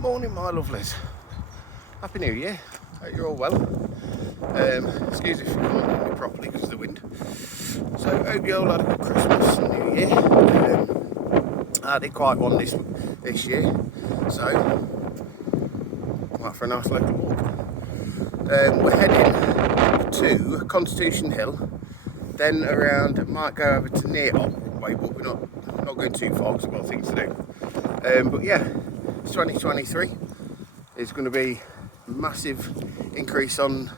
Morning, my lovelies. Happy New Year. Hope you're all well. Excuse if you can't hear me properly because of the wind. So, hope you all had a good Christmas and New Year. I did quite one this year, so come out for a nice local walk. We're heading to Constitution Hill, then around, might go over to near Ockbrook Way, but we're not going too far because we've got things to do. But yeah, 2023 is going to be a massive increase on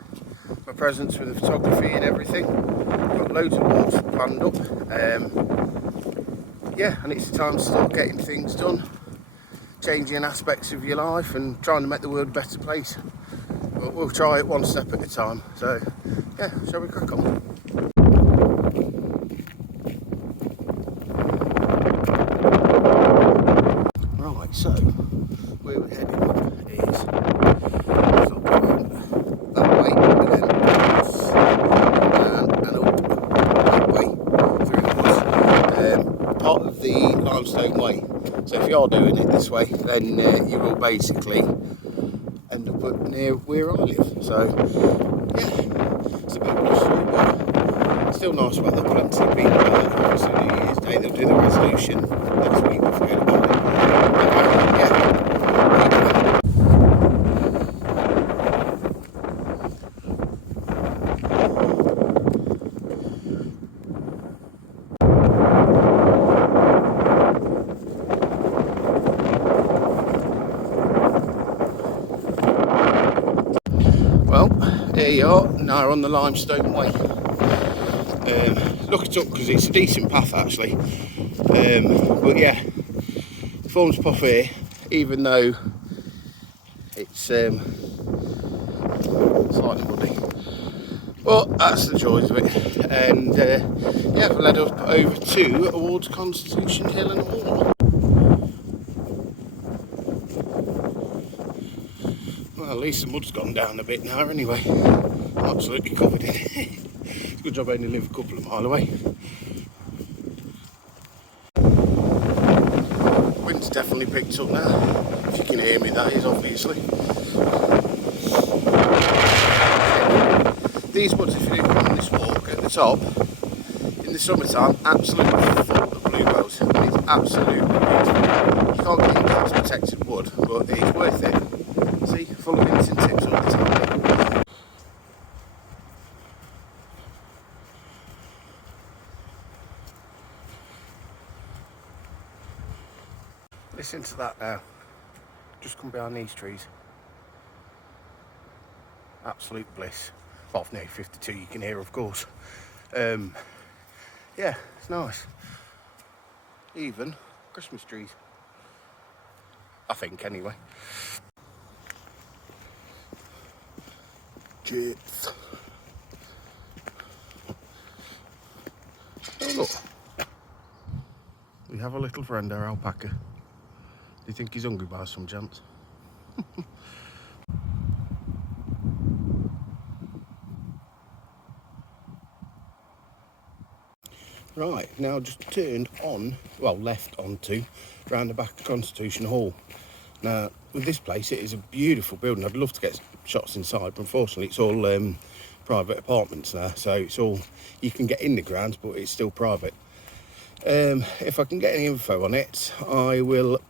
my presence with the photography and everything. Got loads of walks planned up. Yeah, and it's time to start getting things done, changing aspects of your life and trying to make the world a better place. But we'll try it one step at a time. So yeah, shall we crack on? Right, so where we're heading up is up that way and then across and up that way through the woods. Part of the limestone way. So if you're doing it this way, then you will basically end up near where I live. So yeah, it's a bit rusty, but still nice weather. Plenty of people out. Obviously New Year's Day they'll do the resolution next week. We'll forget about it. Well, there you are, now we're on the limestone way. Look it up because it's a decent path actually. But yeah, forms pop here, even though it's slightly muddy. But that's the joys of it. And yeah, we've led up over towards Constitution Hill and more. Well, at least the mud's gone down a bit now anyway. I'm absolutely covered in it. It's a good job I only live a couple of miles away. Wind's definitely picked up now. If you can hear me, that is obviously. These woods, if you do come on this walk at the top, in the summertime, absolutely full of bluebells. And it's absolutely beautiful. You can't get into this protected wood, but it's worth it. See, full of instant tips all the time. Listen to that now. Just come behind these trees. Absolute bliss. Well, no, 52 you can hear, of course. Yeah, it's nice. Even Christmas trees. I think, anyway. Cheers. Oh, look. We have a little friend, our alpaca. Do you think he's hungry by some chance? Right, now just turned on, well, left onto, round the back of Constitution Hall. Now, with this place, it is a beautiful building. I'd love to get shots inside, but unfortunately it's all private apartments now. So it's all, you can get in the grounds, but it's still private. If I can get any info on it, I will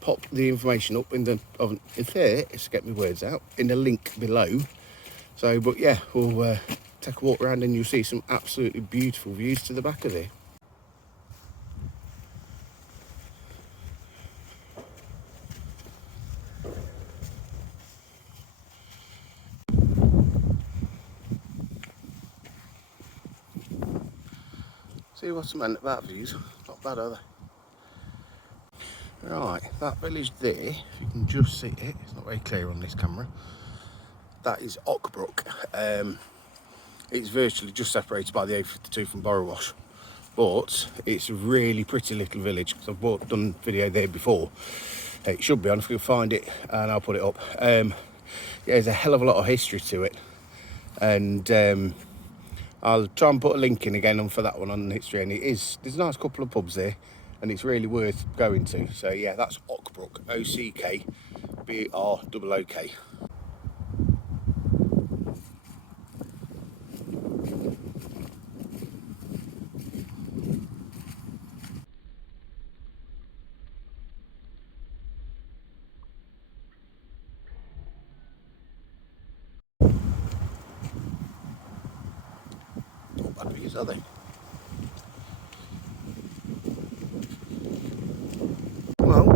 pop the information up in the, let's get my words out, in the link below. So, but yeah, we'll take a walk around and you'll see some absolutely beautiful views to the back of there. See what's meant about views? Not bad, are they? Right, that village there, if you can just see it, it's not very clear on this camera. That is Ockbrook. It's virtually just separated by the A52 from Borrowash, but it's a really pretty little village because I've done a video there before. It should be on, if we can find it, and I'll put it up. Yeah, there's a hell of a lot of history to it, and I'll try and put a link in again for that one on history. And there's a nice couple of pubs there, and it's really worth going to. So yeah, that's Ockbrook, BROOK. Not bad views, are they? Well,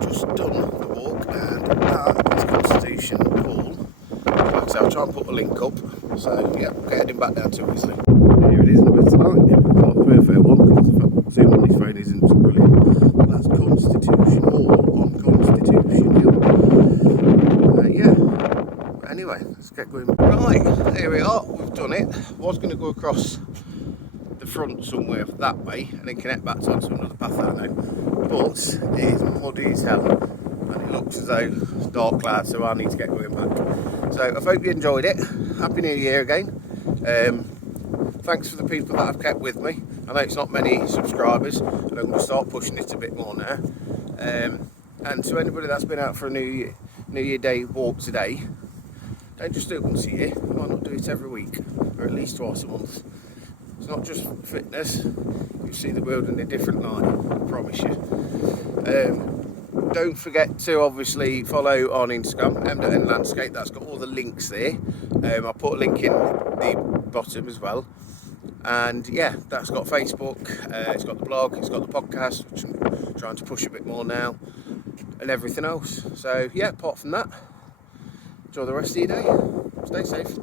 just done the walk, and that is Constitution Hall. Like I say, I'll try and put a link up. So yeah, we're heading back down to Risley. Here it is, another tonight. Not a fair one, because the zoom on this phone isn't brilliant. But that's Constitution Hall on Constitution Hill. Yeah. Anyway, let's get going. Right, here we are. We've done it. I was going to go across the front somewhere that way and then connect back onto another path I know. But it is muddy as hell, and it looks as though it's dark clouds, so I need to get going back. So I hope you enjoyed it. Happy New Year again. Thanks for the people that have kept with me. I know it's not many subscribers, and I'm going to start pushing it a bit more now. And to anybody that's been out for a New Year Day walk today, don't just do it once a year. Why not do it every week, or at least twice a month? It's not just fitness. You see the world in a different light, I promise you. Don't forget to obviously follow on Instagram, m.nlandscape. That's got all the links there. I'll put a link in the bottom as well. And yeah, that's got Facebook, it's got the blog, it's got the podcast, which I'm trying to push a bit more now, and everything else. So yeah, apart from that, enjoy the rest of your day. Stay safe.